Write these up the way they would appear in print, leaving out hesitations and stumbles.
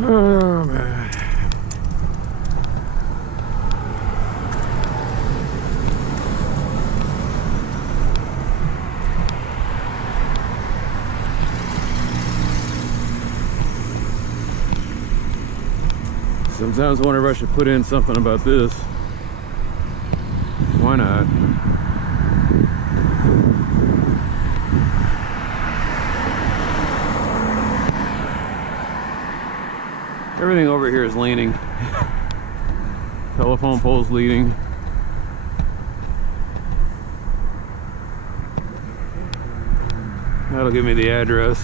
Oh man. Sometimes I wonder if I should put in something about this. Why not? Everything over here is leaning. Telephone poles leaning. That'll give me the address.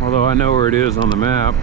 Although I know where it is on the map.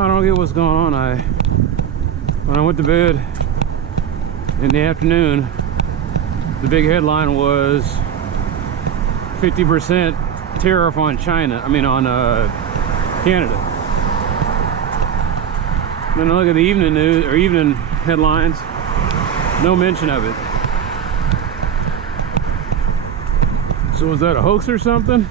I don't get what's going on. When I went to bed in the afternoon, the big headline was 50% tariff on China. I mean on Canada. Then I look at the evening news or evening headlines. No mention of it. So was that a hoax or something?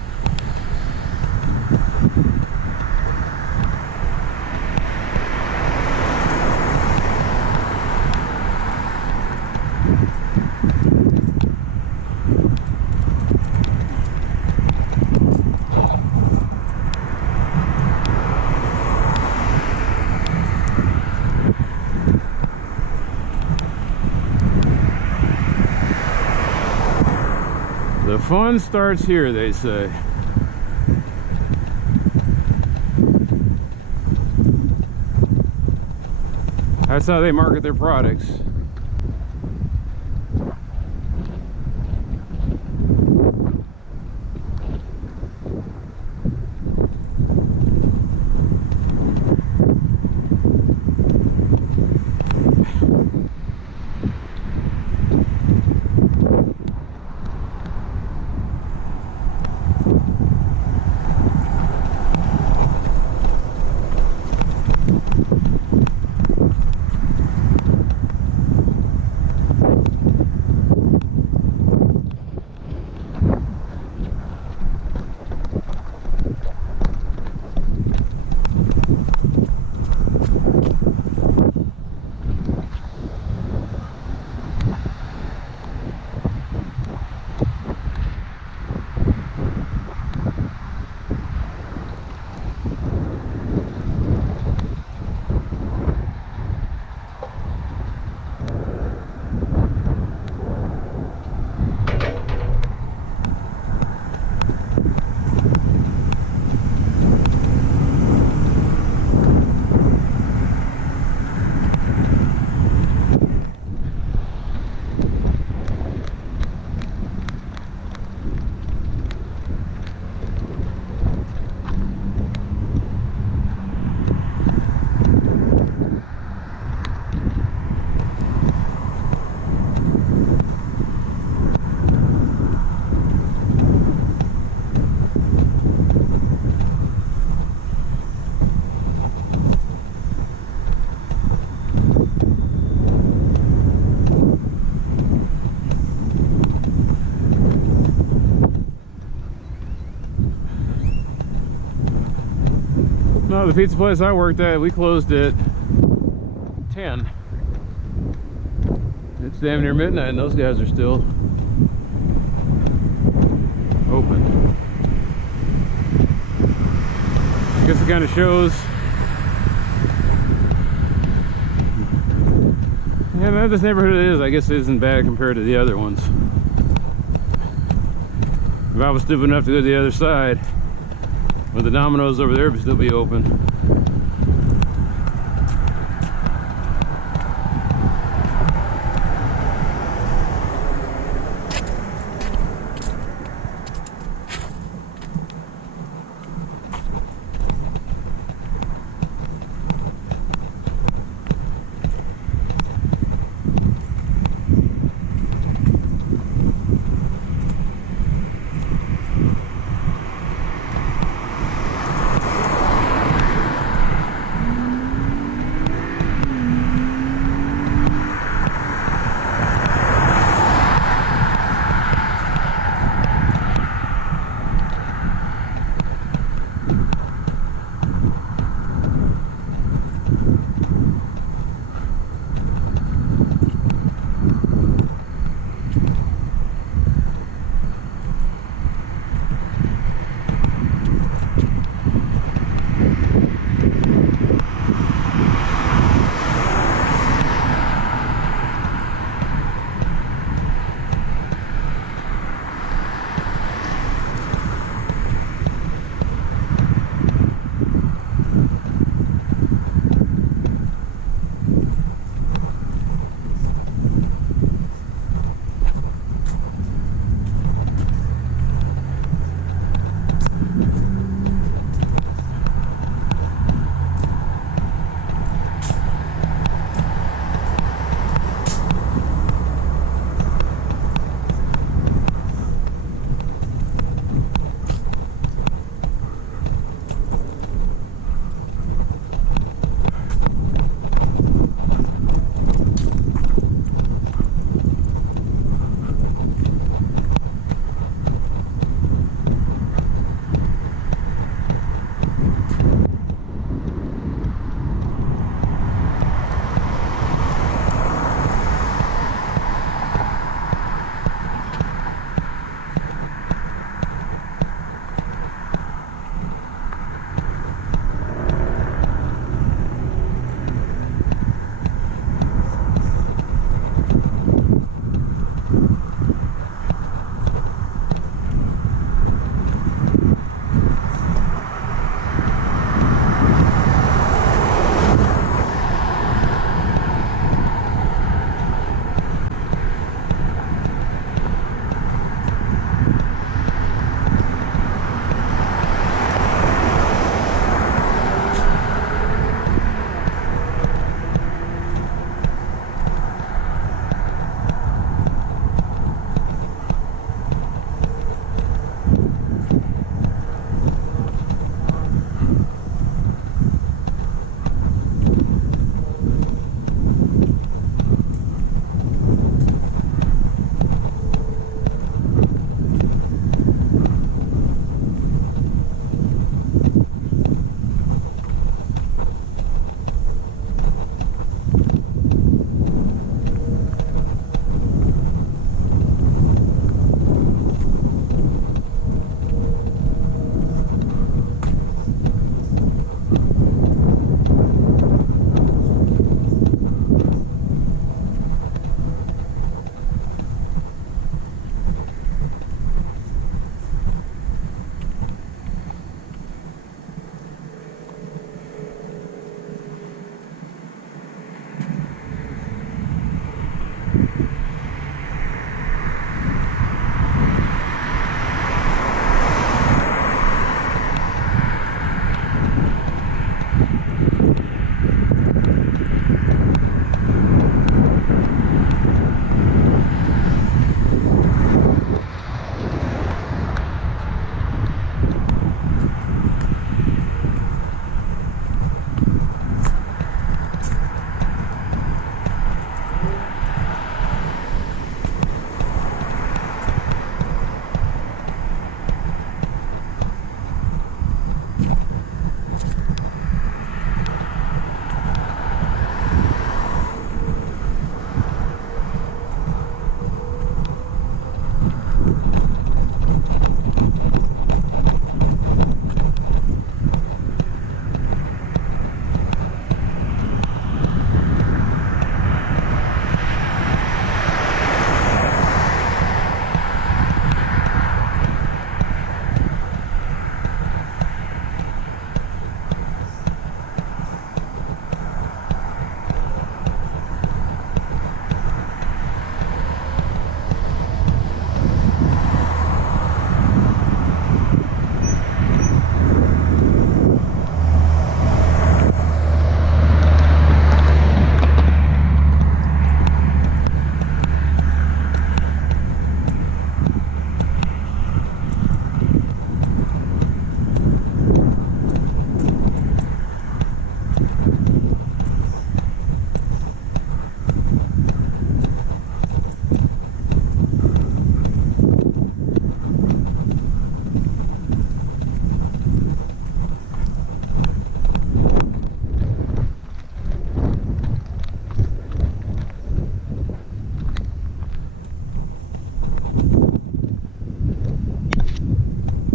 The fun starts here, they say. That's how they market their products. No, the pizza place I worked at, we closed at 10. It's damn near midnight and those guys are still open. I guess it kind of shows. Yeah, this neighborhood is, I guess it isn't bad compared to the other ones. If I was stupid enough to go to the other side, with the Domino's over there would still be open.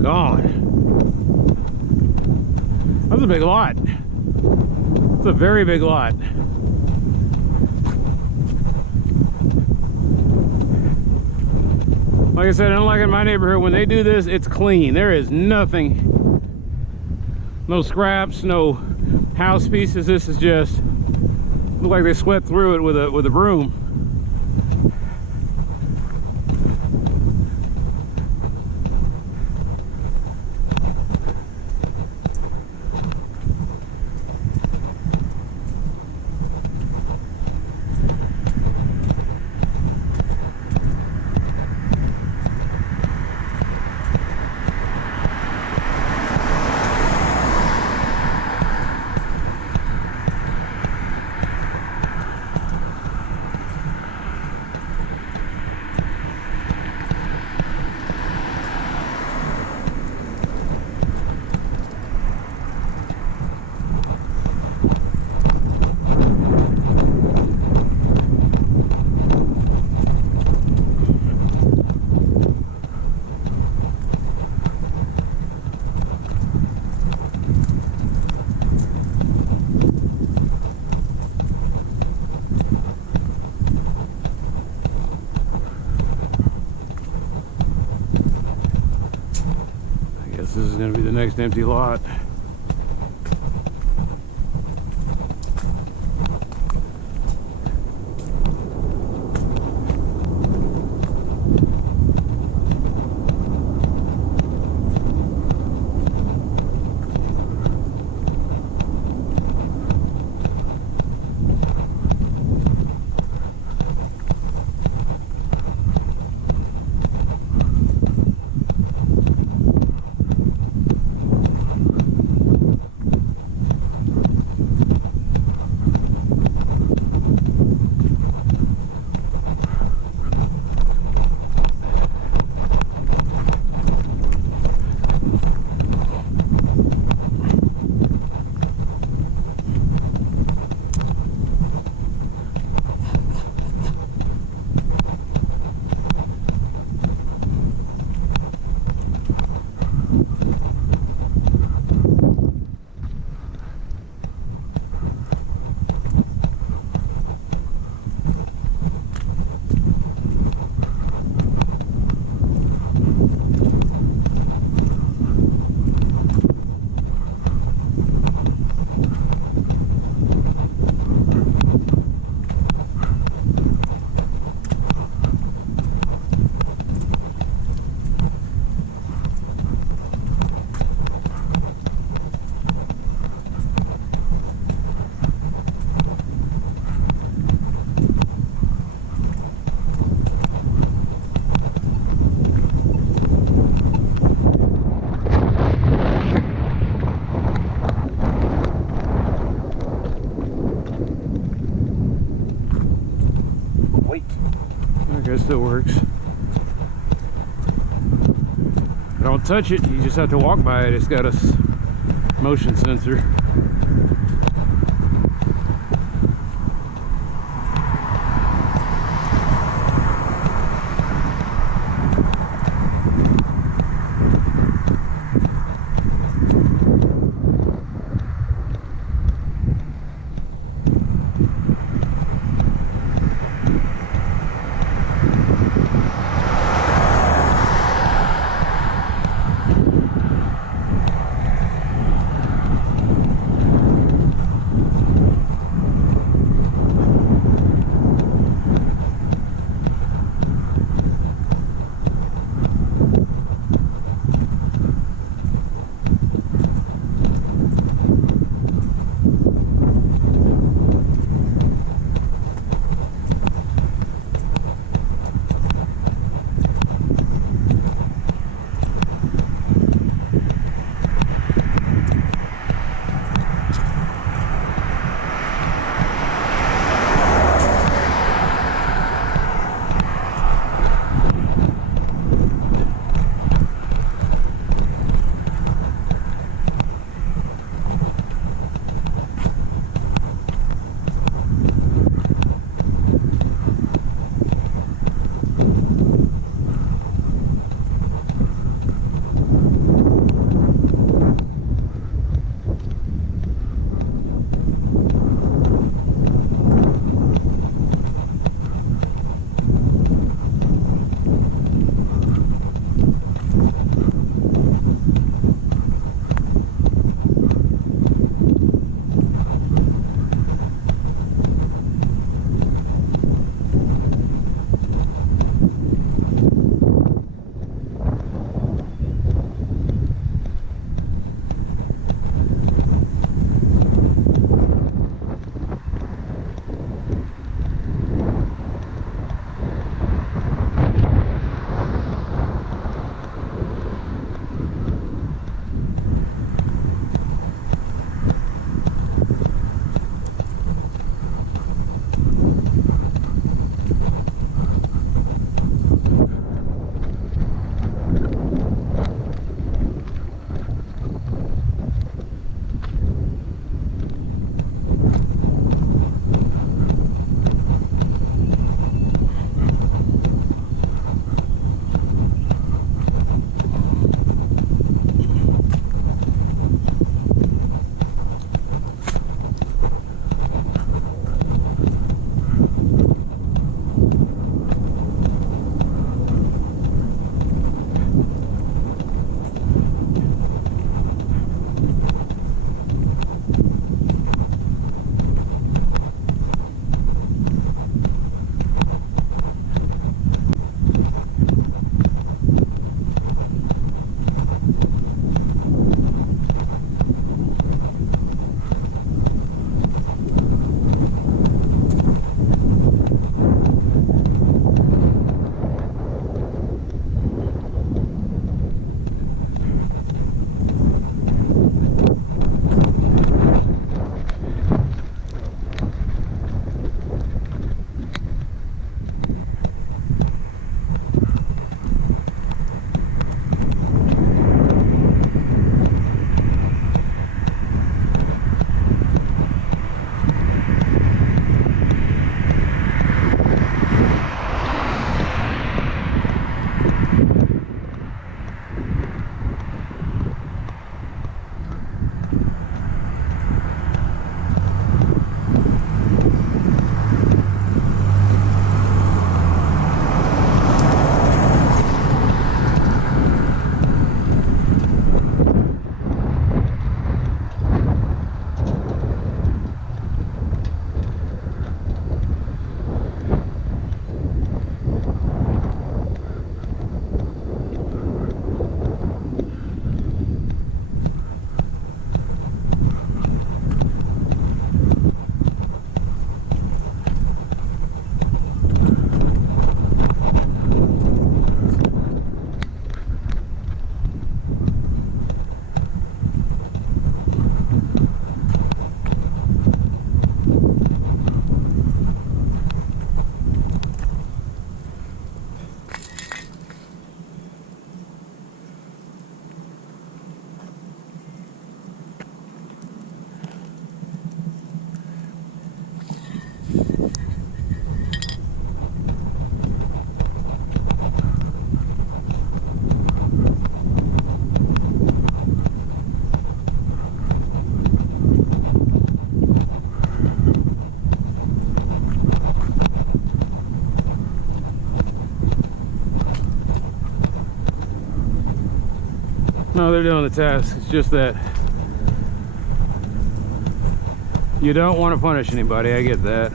gone. That's a big lot. It's a very big lot. Like I said, unlike in my neighborhood, when they do this, it's clean. There is nothing, no scraps, no house pieces. This is just, look like they swept through it with a broom. This is going to be the next empty lot. Still works. Don't touch it, you just have to walk by it. It's got a motion sensor. No, they're doing the test. It's just that you don't want to punish anybody. I get that.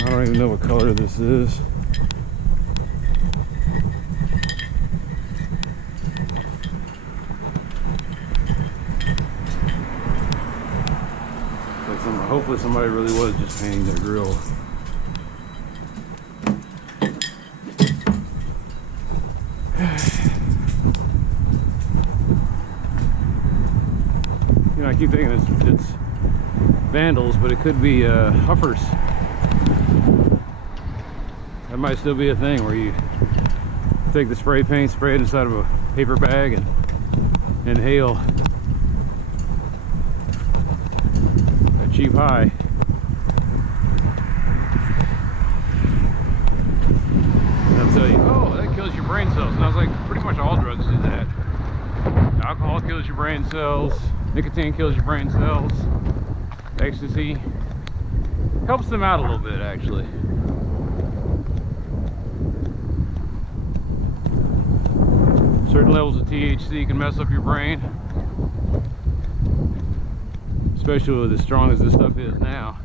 I don't even know what color this is. Hopefully somebody really was just painting their grill. You know, I keep thinking it's vandals, but it could be huffers. That might still be a thing where you take the spray paint, spray it inside of a paper bag, and inhale a cheap high. And they'll tell you, oh, that kills your brain cells. And I was like, pretty much all drugs do that. Alcohol kills your brain cells. Nicotine kills your brain cells. Ecstasy helps them out a little bit, actually. Certain levels of THC can mess up your brain, especially with as strong as this stuff is now.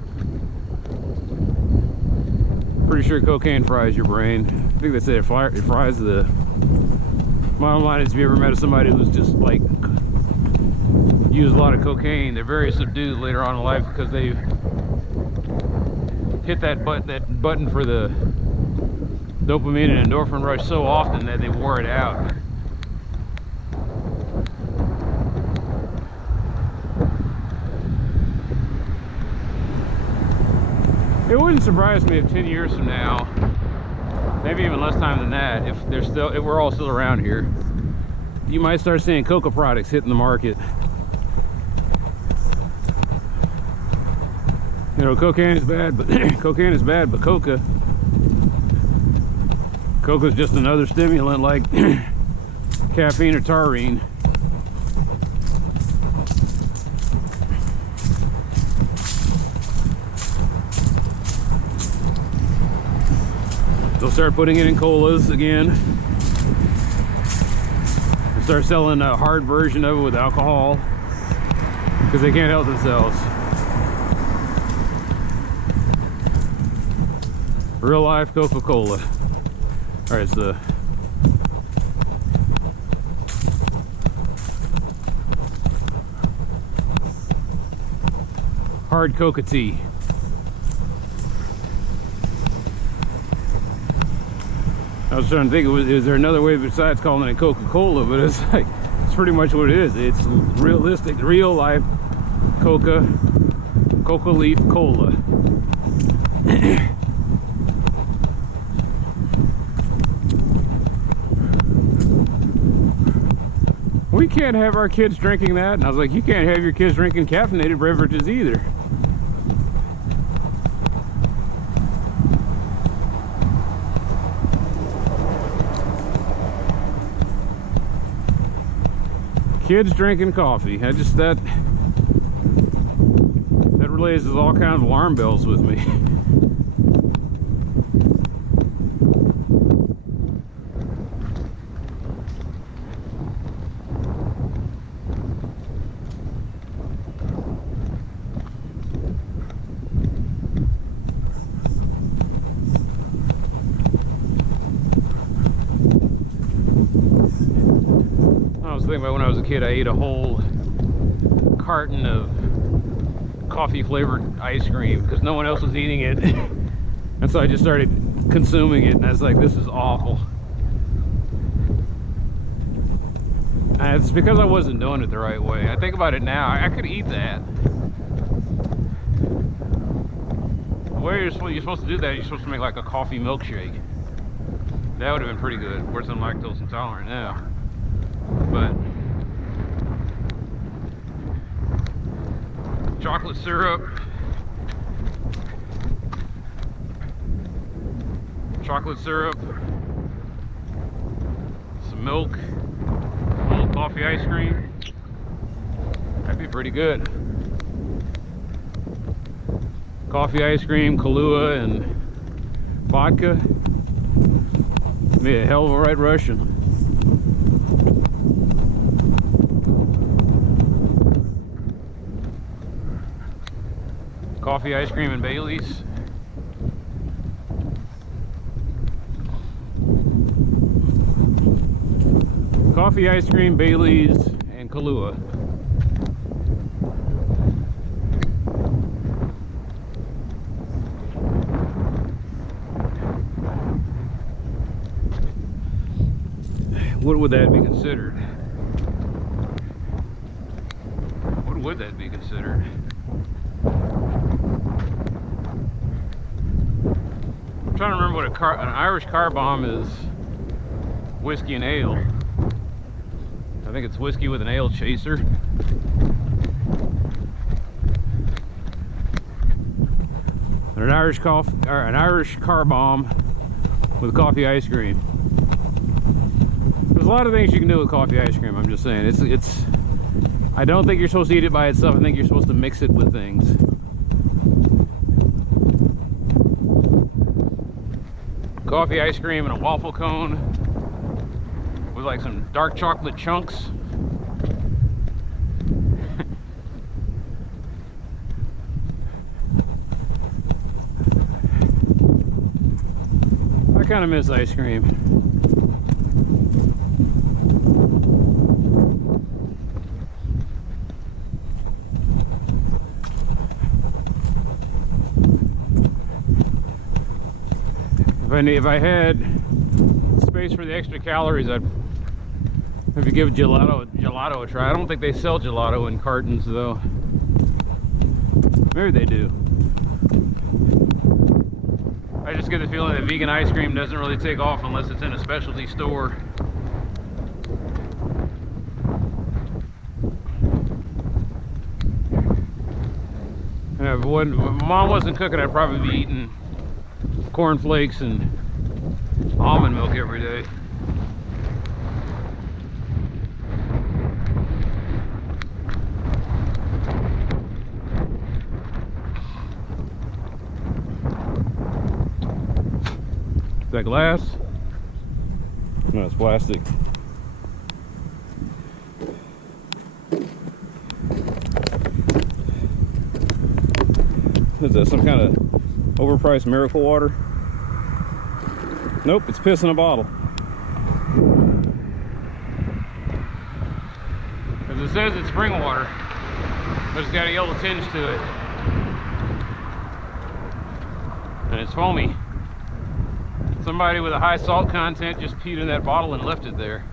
Pretty sure cocaine fries your brain. I think they say it fries the... Bottom line is, if you ever met somebody who's just like used a lot of cocaine, they're very subdued later on in life because they've hit that button for the dopamine and endorphin rush so often that they wore it out. It wouldn't surprise me if 10 years from now, maybe even less time than that, if we're all still around here, you might start seeing coca products hitting the market. You know, cocaine is bad, but coca's just another stimulant like caffeine or taurine. They'll start putting it in colas again. They'll start selling a hard version of it with alcohol because they can't help themselves. Real life Coca-Cola. All right, it's the hard coca tea. I was trying to think, is there another way besides calling it Coca-Cola? But it's like, it's pretty much what it is. It's realistic, real life coca leaf cola. We can't have our kids drinking that. And I was like, you can't have your kids drinking caffeinated beverages either. Kids drinking coffee. That raises all kinds of alarm bells with me. When I was a kid, I ate a whole carton of coffee flavored ice cream because no one else was eating it. And so I just started consuming it, and I was like, this is awful. And it's because I wasn't doing it the right way. I think about it now, I could eat that. way you're supposed to do that, you're supposed to make like a coffee milkshake. That would have been pretty good. Of course, I'm lactose intolerant now. But chocolate syrup, some milk, a little coffee ice cream. That'd be pretty good. Coffee ice cream, Kahlua, and vodka. Made a hell of a Red Russian. Coffee, ice cream, and Bailey's. Coffee, ice cream, Bailey's, and Kahlua. What would that be considered? What would that be considered? I'm trying to remember what an Irish car bomb is. Whiskey and ale. I think it's whiskey with an ale chaser. And an Irish car bomb with coffee ice cream. There's a lot of things you can do with coffee ice cream. I'm just saying, it's. I don't think you're supposed to eat it by itself. I think you're supposed to mix it with things. Coffee ice cream and a waffle cone with like some dark chocolate chunks. I kind of miss ice cream. If I had space for the extra calories, I'd maybe give gelato a try. I don't think they sell gelato in cartons though. Maybe they do. I just get the feeling that vegan ice cream doesn't really take off unless it's in a specialty store. And if Mom wasn't cooking, I'd probably be eating cornflakes and almond milk every day. Is that glass? No, it's plastic. Is that some kind of overpriced miracle water? Nope, it's piss in a bottle. Because it says it's spring water, but it's got a yellow tinge to it. And it's foamy. Somebody with a high salt content just peed in that bottle and left it there.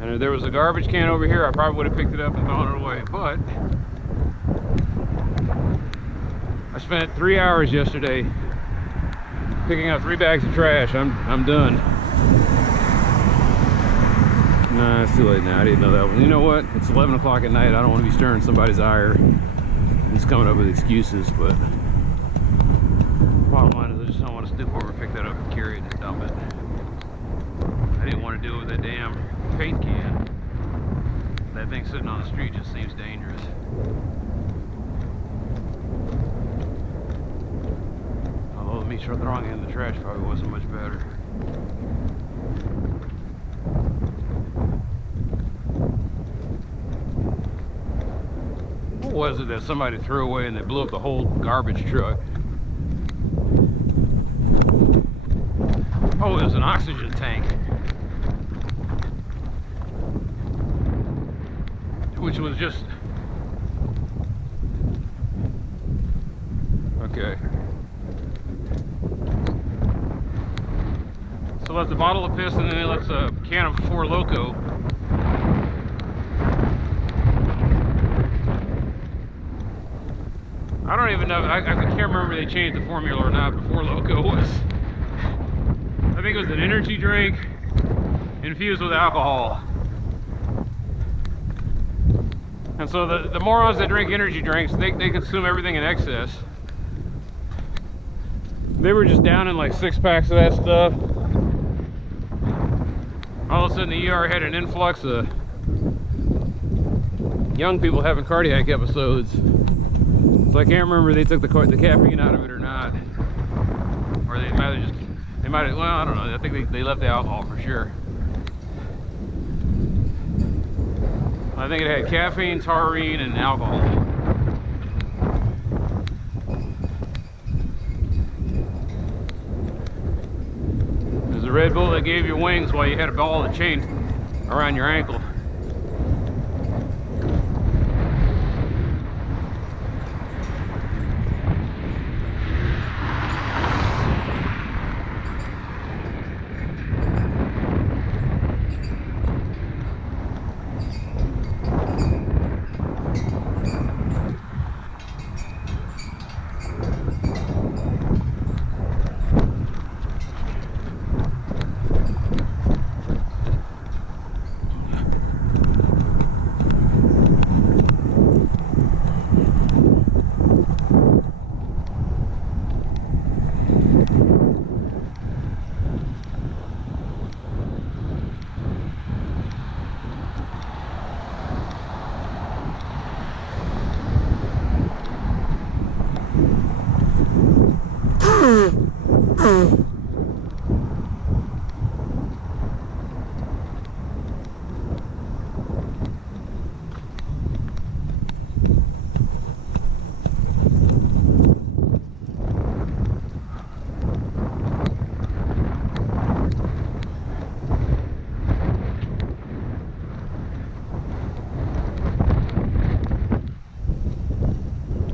And if there was a garbage can over here, I probably would have picked it up and thrown it away. But I spent 3 hours yesterday picking up 3 bags of trash. I'm done. Nah, it's too late now. I didn't know that one. You know what? It's 11 o'clock at night. I don't want to be stirring somebody's ire. He's coming up with excuses, but bottom line is I just don't want to stoop over, pick that up, and carry it and dump it. I didn't want to do it with that damn paint can. That thing sitting on the street just seems dangerous. Although me throwing it in the trash probably wasn't much better. What was it that somebody threw away and they blew up the whole garbage truck? Oh, it was an oxygen tank. Which was just... Okay. So that's a bottle of piss and then that's a can of Four Loko. I don't even know. I can't remember if they changed the formula or not before Loco was. I think it was an energy drink infused with alcohol. And so the morons that drink energy drinks, they consume everything in excess. They were just down in like 6 packs of that stuff. All of a sudden the ER had an influx of young people having cardiac episodes. So I can't remember if they took the caffeine out of it or not. Or they might have, well, I don't know. I think they left the alcohol for sure. I think it had caffeine, taurine, and alcohol. There's a Red Bull that gave you wings while you had a ball of chain around your ankle.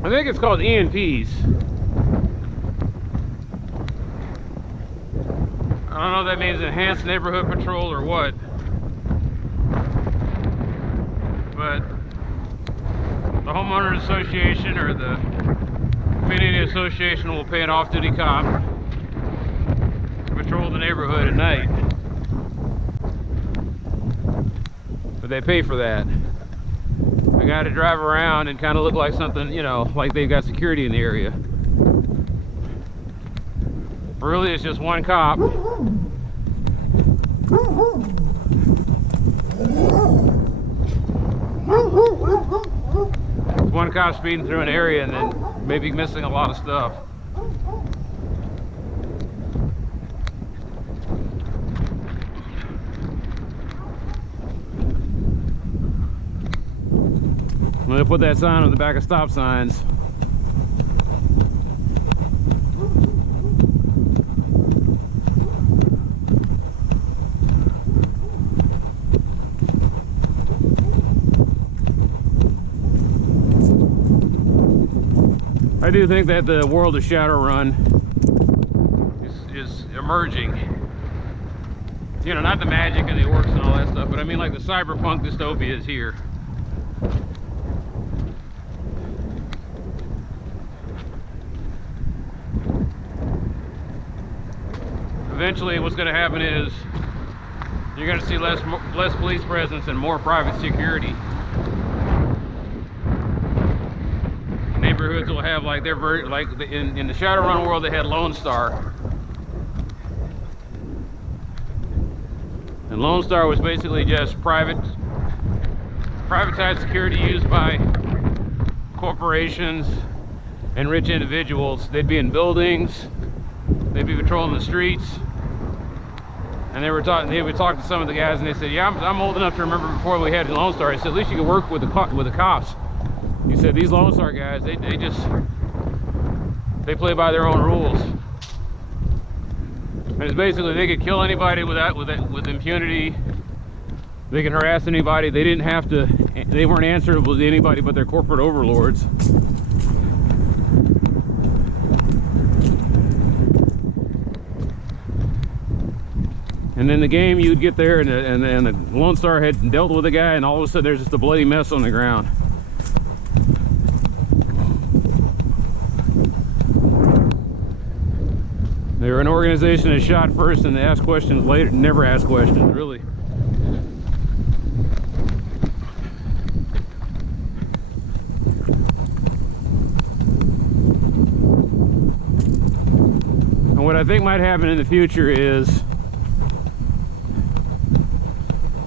I think it's called ENPs. I don't know if that means Enhanced Neighborhood Patrol or what. But the Homeowners Association or the Community Association will pay an off-duty cop to patrol the neighborhood at night. But they pay for that. I got to drive around and kind of look like something, you know, like they've got security in the area. Really, it's just one cop. It's one cop speeding through an area and then maybe missing a lot of stuff. I'm gonna put that sign on the back of stop signs. I do think that the world of Shadowrun is emerging. You know, not the magic and the orcs and all that stuff, but I mean like the cyberpunk dystopia is here. Eventually what's going to happen is you're going to see less police presence and more private security. Neighborhoods will have like in the Shadowrun world they had Lone Star. And Lone Star was basically just privatized security used by corporations and rich individuals. They'd be in buildings, they'd be patrolling the streets. And they would talk to some of the guys, and they said, "Yeah, I'm old enough to remember before we had Lone Star." He said, "At least you could work with the cops." He said, "These Lone Star guys, they play by their own rules." And it's basically they could kill anybody with impunity. They can harass anybody. They didn't have to. They weren't answerable to anybody but their corporate overlords. And in the game, you'd get there, and the Lone Star had dealt with a guy, and all of a sudden, there's just a bloody mess on the ground. They're an organization that shot first and they ask questions later. Never ask questions, really. And what I think might happen in the future is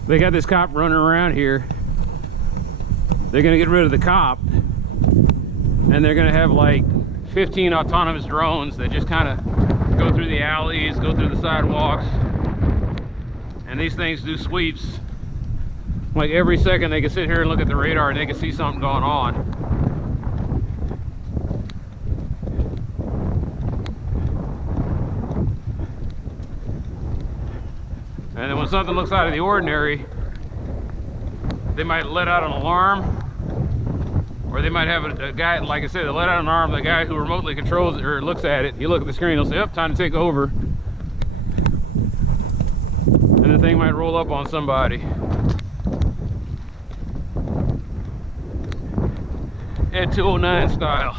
they got this cop running around here. They're gonna get rid of the cop and they're gonna have like 15 autonomous drones that just kind of go through the alleys, go through the sidewalks, and these things do sweeps. Like every second they can sit here and look at the radar and they can see something going on. And then when something looks out of the ordinary, they might let out an alarm, or they might have a guy, like I said, they let out an alarm, the guy who remotely controls it or looks at it, he look at the screen, he'll say, "Yep, time to take over." And the thing might roll up on somebody. Ed 209 style.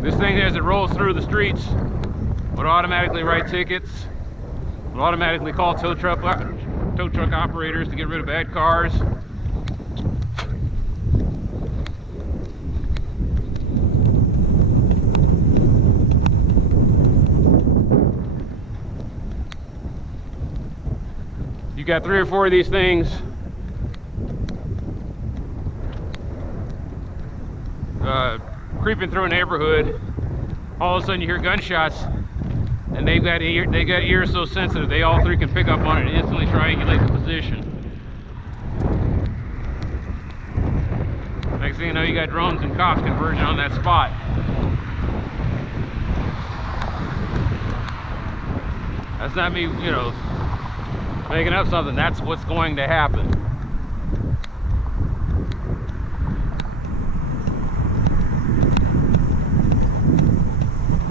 This thing, as it rolls through the streets, would automatically write tickets, would automatically call tow truck operators to get rid of bad cars. You got 3 or 4 of these things creeping through a neighborhood. All of a sudden you hear gunshots, and they got ears so sensitive they all 3 can pick up on it and instantly triangulate the position. Next thing you know, you got drones and cops converging on that spot. That's not me, you know, making up something. That's what's going to happen.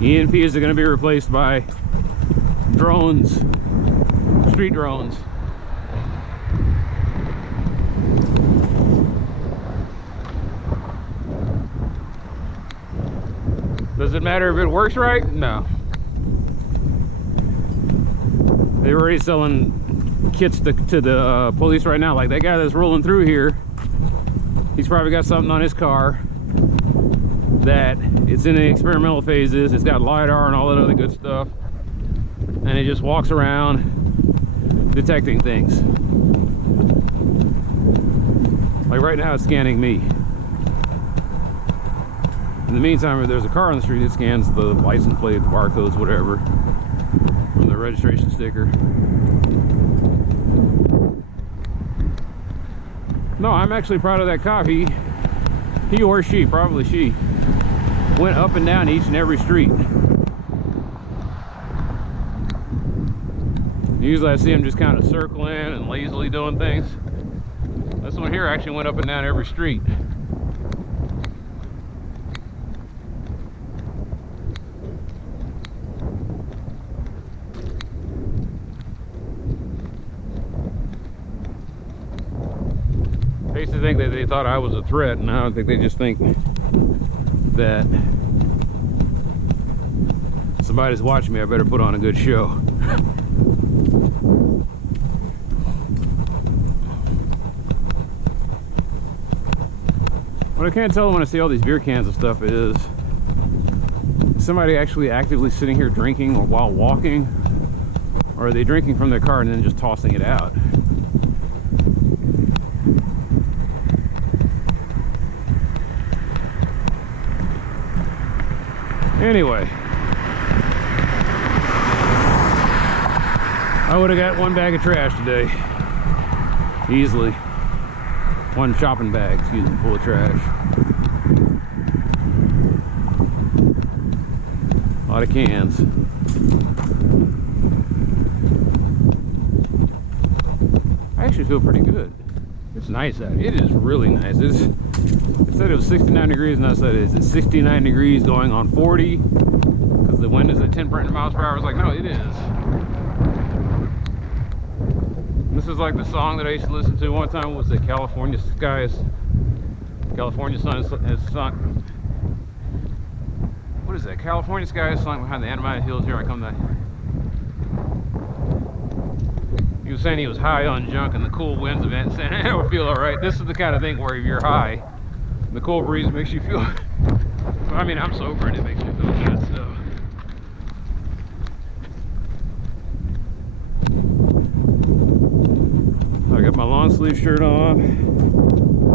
EMPs are going to be replaced by drones, street drones. Does it matter if it works right? No. They're already selling kits to the police right now. Like that guy that's rolling through here, he's probably got something on his car that it's in the experimental phases. It's got LiDAR and all that other good stuff, and it just walks around detecting things. Like right now it's scanning me. In the meantime, if there's a car on the street, it scans the license plate, the barcodes, whatever, from the registration sticker. No, I'm actually proud of that cop. He or she, probably she, went up and down each and every street. Usually I see him just kind of circling and lazily doing things. This one here actually went up and down every street. I used to think that they thought I was a threat, and now I think they just think that somebody's watching me, I better put on a good show. What I can't tell when I see all these beer cans and stuff is somebody actually actively sitting here drinking or while walking, or are they drinking from their car and then just tossing it out? Anyway, I would have got 1 bag of trash today, easily. 1 shopping bag, excuse me, full of trash. A lot of cans. I actually feel pretty good. It's nice out. It is really nice. It said it was 69 degrees, and I said, is it 69 degrees going on 40? Because the wind is at 10 miles per hour. I was like, no, it is. This is like the song that I used to listen to one time. Was it California Skies? California Sun is what is that? California sky slung behind the animated hills. Here I come. He was saying he was high on junk and the cool winds event, saying it would feel all right. This is the kind of thing where if you're high, the cold breeze makes you feel. I mean, I'm sober and it makes me feel good. So. I got my long sleeve shirt on.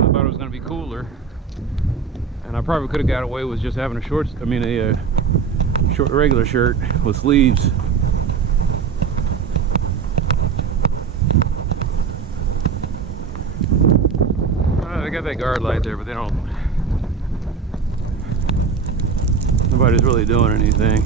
I thought it was going to be cooler, and I probably could have got away with just having a short regular shirt with sleeves. They got that guard light there, but they don't. Nobody's really doing anything.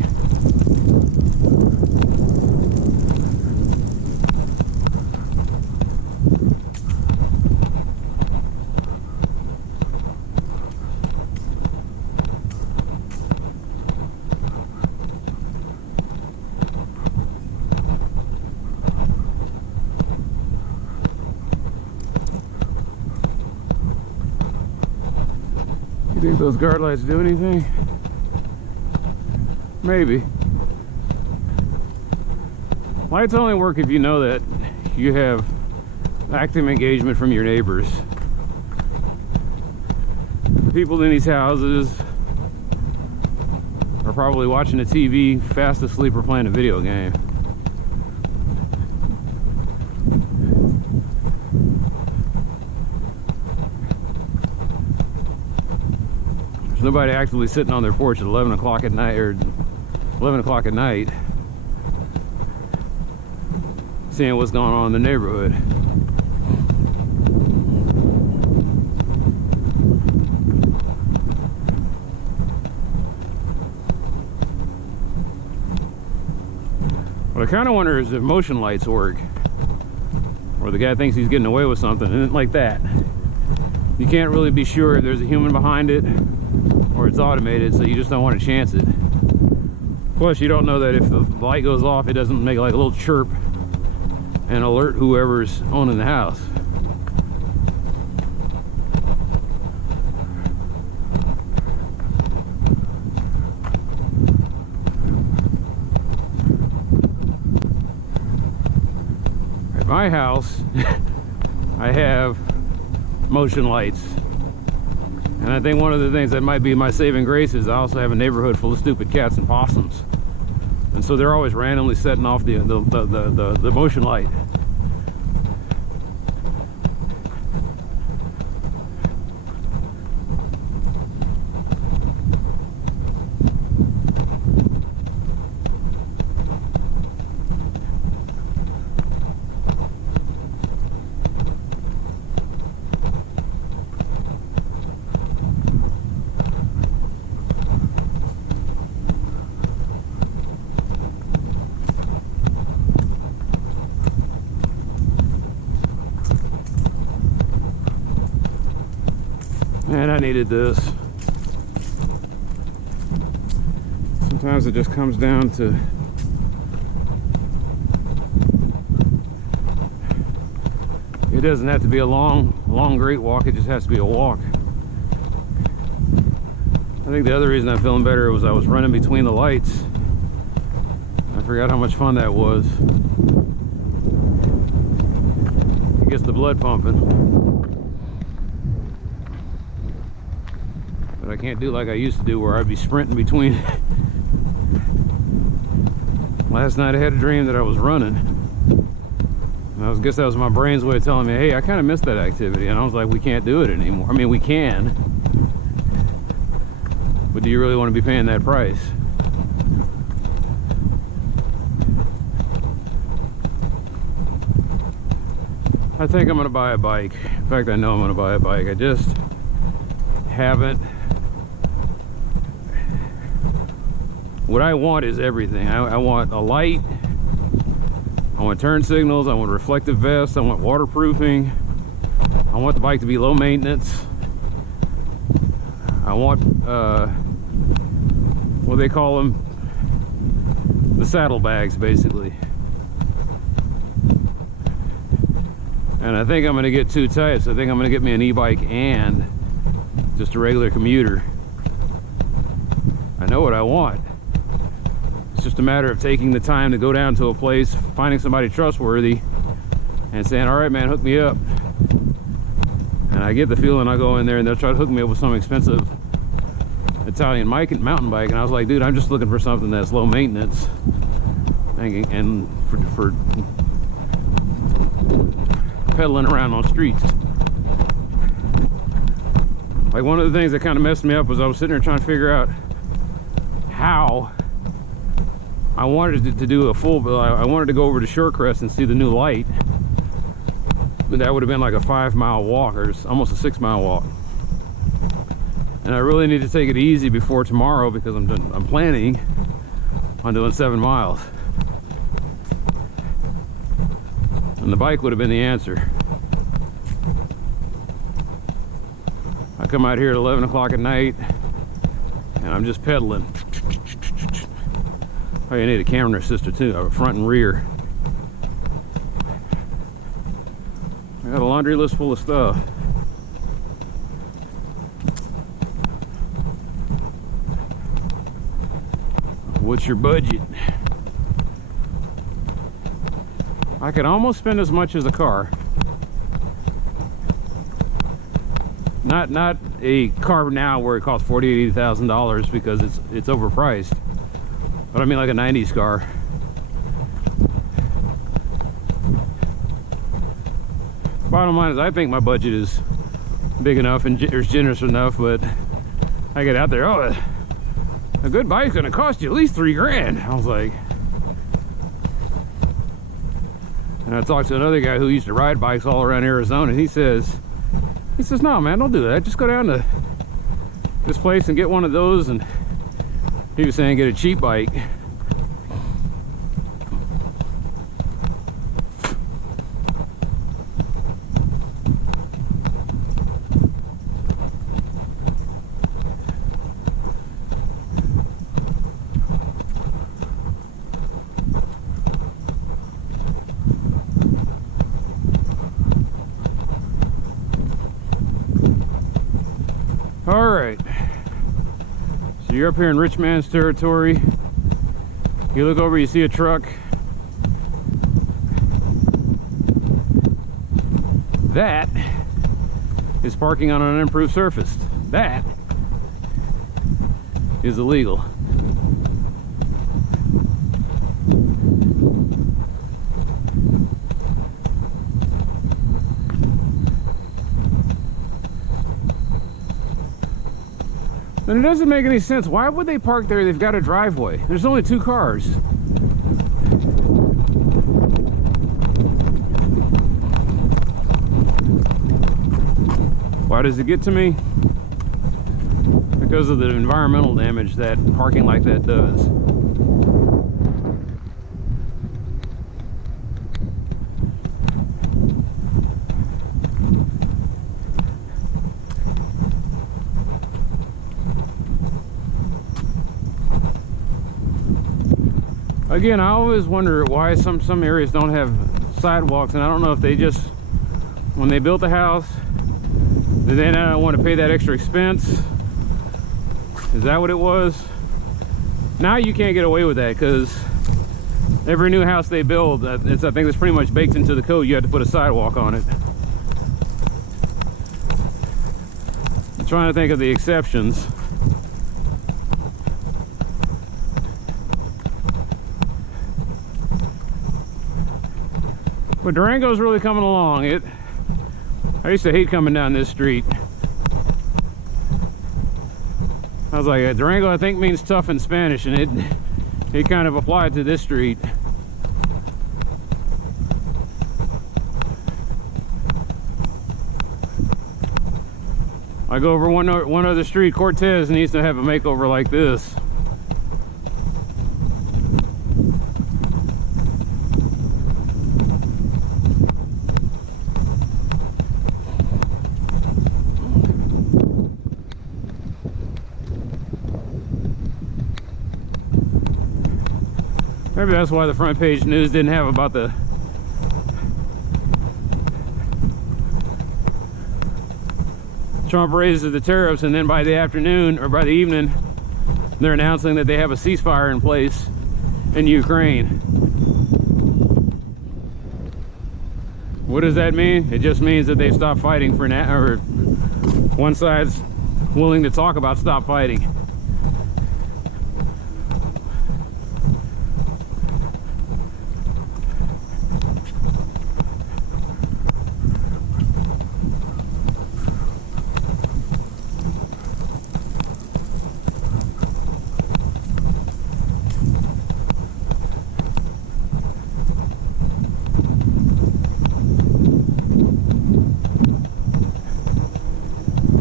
You think those guard lights do anything? Maybe. Lights only work if you know that you have active engagement from your neighbors. The people in these houses are probably watching the TV, fast asleep, or playing a video game. There's nobody actively sitting on their porch at 11 o'clock at night, or 11 o'clock at night, seeing what's going on in the neighborhood. What I kind of wonder is if motion lights work, or the guy thinks he's getting away with something, and like that. You can't really be sure if there's a human behind it or it's automated, so you just don't want to chance it. Plus, you don't know that if the light goes off, it doesn't make like a little chirp and alert whoever's owning the house. At my house, I have motion lights. And I think one of the things that might be my saving grace is I also have a neighborhood full of stupid cats and possums. And so they're always randomly setting off the motion light. Man, I needed this. Sometimes it just comes down to it doesn't have to be a long great walk, it just has to be a walk. I think the other reason I'm feeling better was I was running between the lights. I forgot how much fun that was. It gets the blood pumping. But I can't do like I used to do, where I'd be sprinting between. Last night I had a dream that I was running. And I guess that was my brain's way of telling me, hey, I kind of missed that activity. And I was like, we can't do it anymore. I mean, we can. But do you really want to be paying that price? I think I'm going to buy a bike. In fact, I know I'm going to buy a bike. I just haven't. What I want is everything. I want a light, I want turn signals, I want reflective vests, I want waterproofing, I want the bike to be low maintenance, I want what they call them, the saddlebags basically. And I think I'm going to get two types. I think I'm going to get me an e-bike and just a regular commuter. I know what I want. It's just a matter of taking the time to go down to a place, finding somebody trustworthy, and saying, all right, man, hook me up. And I get the feeling I go in there and they'll try to hook me up with some expensive Italian mountain bike. And I was like, dude, I'm just looking for something that's low maintenance and for pedaling around on streets. Like, one of the things that kind of messed me up was I was sitting there trying to figure out how I wanted to do a full, I wanted to go over to Shorecrest and see the new light. But that would have been like a 5-mile walk, or almost a 6-mile walk. And I really need to take it easy before tomorrow because I'm planning on doing 7 miles. And the bike would have been the answer. I come out here at 11 o'clock at night and I'm just pedaling. Oh, you need a camera assistant too, front and rear. I got a laundry list full of stuff. What's your budget? I could almost spend as much as a car. Not a car now where it costs $40,000 to $80,000 because it's overpriced. But I mean like a 90s car. Bottom line is I think my budget is big enough and generous enough, but I get out there, oh, a good bike's gonna cost you at least $3 grand. I was like, and I talked to another guy who used to ride bikes all around Arizona, and he says, no, man, don't do that. Just go down to this place and get one of those. And he was saying get a cheap bike. All right, so you're up here in rich man's territory. You look over, you see a truck. That is parking on an unimproved surface. That is illegal. And it doesn't make any sense. Why would they park there? They've got a driveway. There's only 2 cars. Why does it get to me? Because of the environmental damage that parking like that does. Again, I always wonder why some areas don't have sidewalks, and I don't know if they just, when they built the house, did they not want to pay that extra expense? Is that what it was? Now you can't get away with that because every new house they build, I think it's pretty much baked into the code. You have to put a sidewalk on it. I'm trying to think of the exceptions. But Durango's really coming along. I used to hate coming down this street. I was like, Durango I think means tough in Spanish, and it kind of applied to this street. I go over one other street, Cortez, needs to have a makeover like this. Maybe that's why the front page news didn't have about the Trump raises the tariffs, and then by the afternoon or by the evening they're announcing that they have a ceasefire in place in Ukraine. What does that mean? It just means that they've stopped fighting for now, or one side's willing to talk about stop fighting.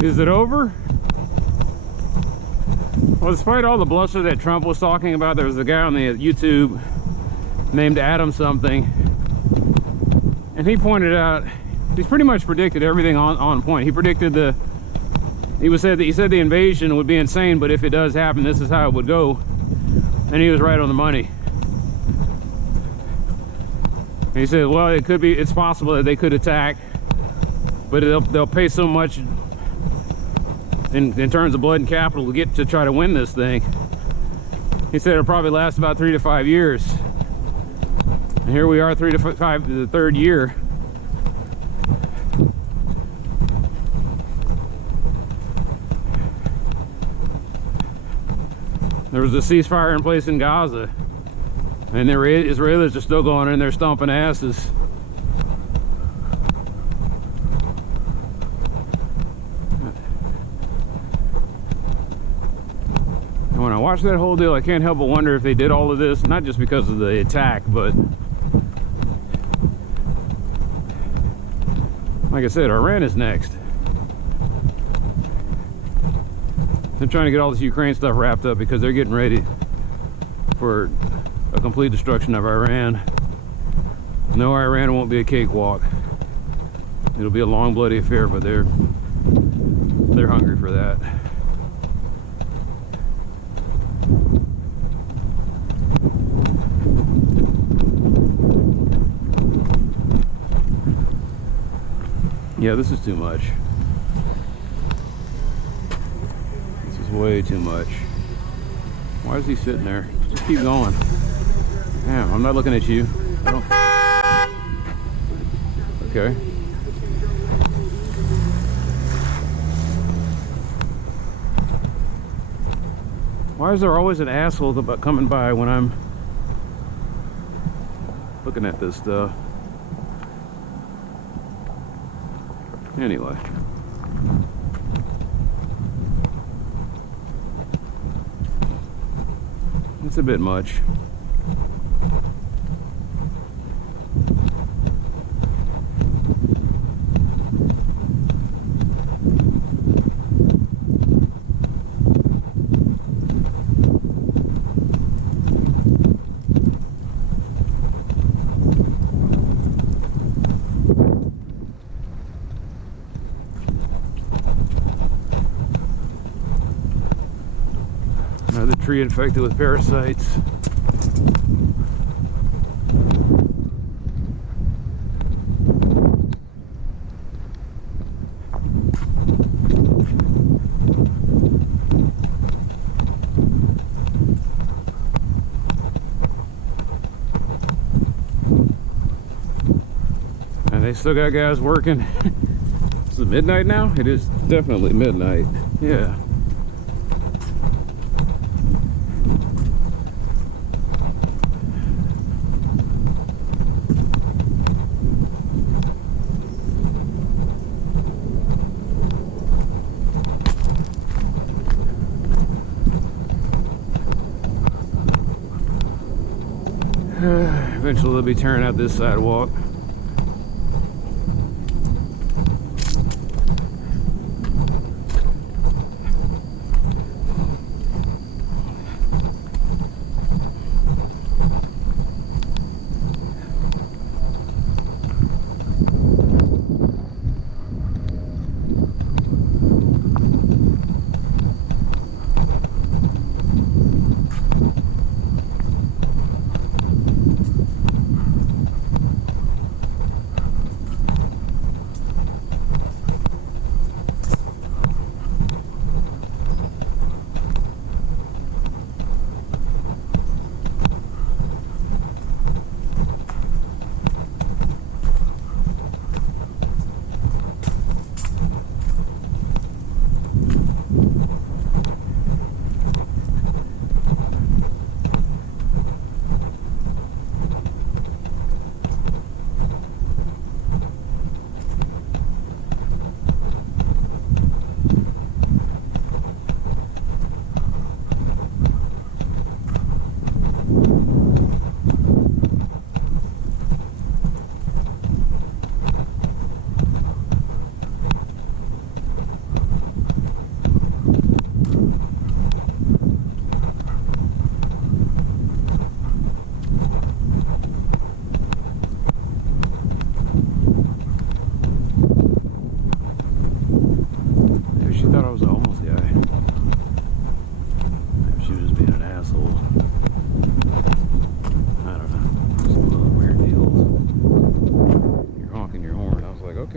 Is it over? Well, despite all the bluster that Trump was talking about, there was a guy on the YouTube named Adam something, and he pointed out, he's pretty much predicted everything on point. He predicted he said the invasion would be insane, but if it does happen, this is how it would go, and he was right on the money. And he said, well, it's possible that they could attack, but they'll pay so much in terms of blood and capital to try to win this thing. He said it'll probably last about 3 to 5 years. And here we are, 3 to 5, the third year. There was a ceasefire in place in Gaza, and the Israelis are still going in there stomping asses. When I watch that whole deal, I can't help but wonder if they did all of this, not just because of the attack, but like I said, Iran is next. They're trying to get all this Ukraine stuff wrapped up because they're getting ready for a complete destruction of Iran. No, Iran won't be a cakewalk. It'll be a long, bloody affair, but they're hungry for that. Yeah, this is too much. This is way too much. Why is he sitting there? Just keep going. Damn, I'm not looking at you. Okay. Why is there always an asshole coming by when I'm looking at this stuff? Anyway. It's a bit much. Another tree infected with parasites. And they still got guys working. Is it midnight now? It is definitely midnight. Yeah. Eventually they'll be tearing out this sidewalk.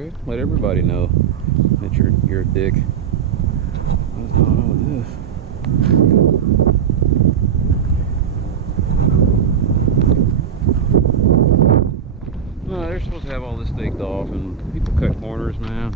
Okay, let everybody know that you're a dick. What's going on with this? No, they're supposed to have all this staked off, and people cut corners, man.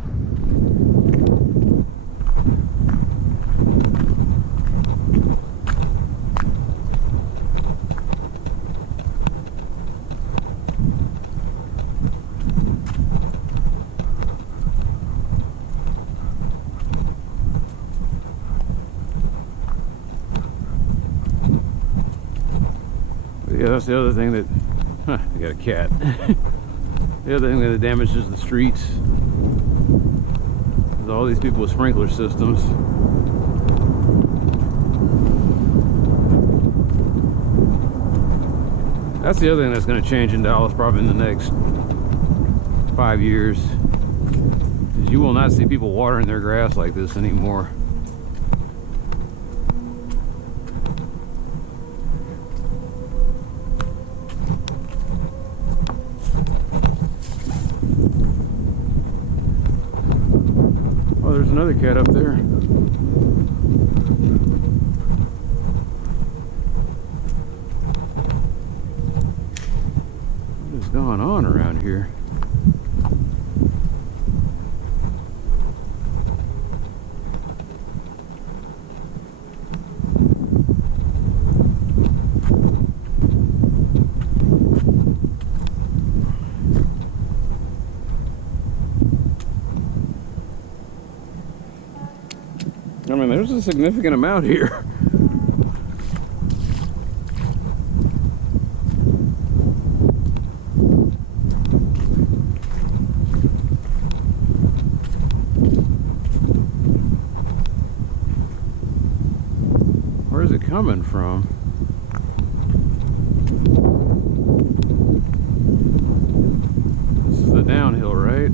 Yeah, that's the other thing that, I got a cat. The other thing that damages the streets is all these people with sprinkler systems. That's the other thing that's going to change in Dallas probably in the next 5 years. Is you will not see people watering their grass like this anymore. Oh, there's another cat up there. What is going on around here? I mean, there's a significant amount here. Where's it coming from? This is the downhill, right?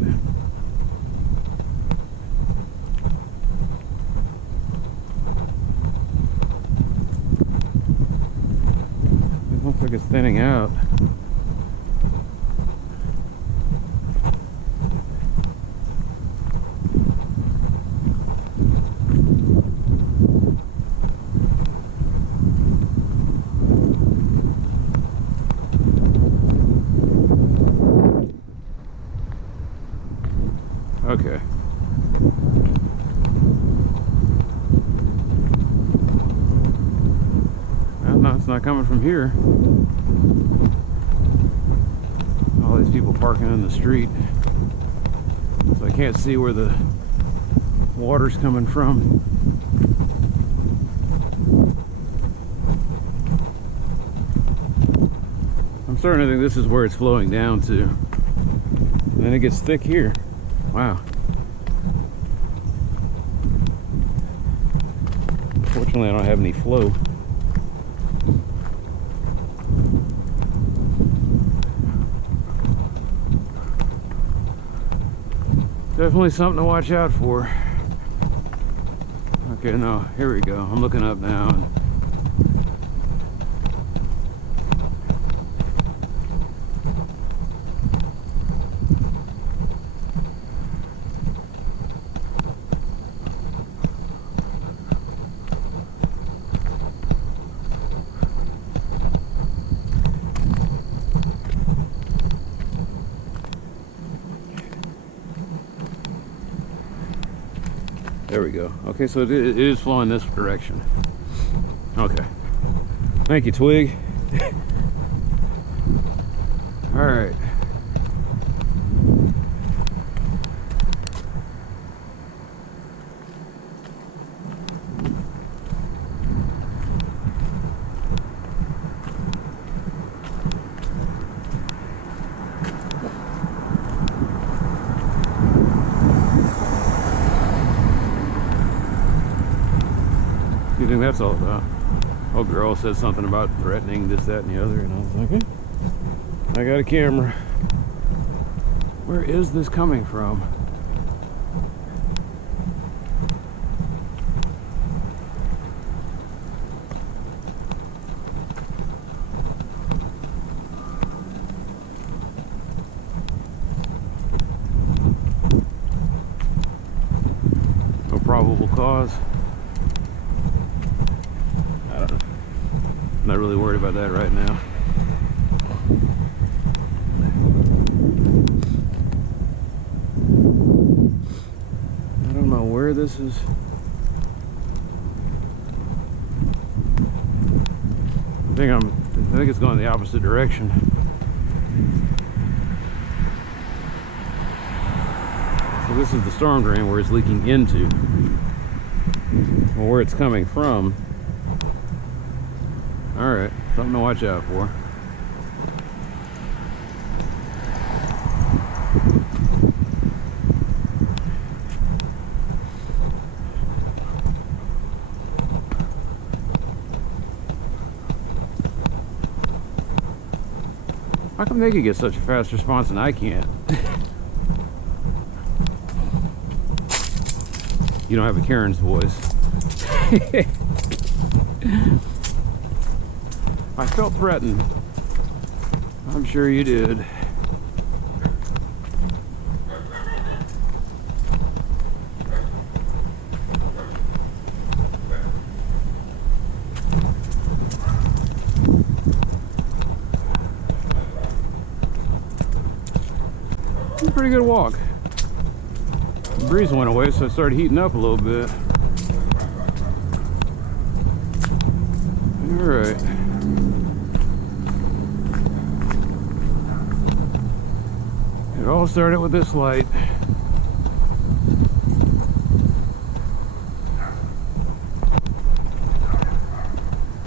Looks like it's thinning out. Okay. Well, no, it's not coming from here. All these people parking in the street. So I can't see where the water's coming from. I'm starting to think this is where it's flowing down to. And then it gets thick here. Wow. Fortunately, I don't have any flow. Definitely something to watch out for. Okay, no, here we go. I'm looking up now. There we go. Okay, so it is flowing this direction. Okay. Thank you, Twig. All right. What do you think that's all about? Old girl said something about threatening this, that, and the other, and I was like, hey, I got a camera. Where is this coming from? probable cause. I don't know. I'm not really worried about that right now. I don't know where this is. I think it's going the opposite direction. So this is the storm drain where it's leaking into. Well, where it's coming from. Alright, something to watch out for. How come they could get such a fast response and I can't? You don't have a Karen's voice. I felt threatened. I'm sure you did. Pretty good walk. The breeze went away, so it started heating up a little bit. All right. It all started with this light.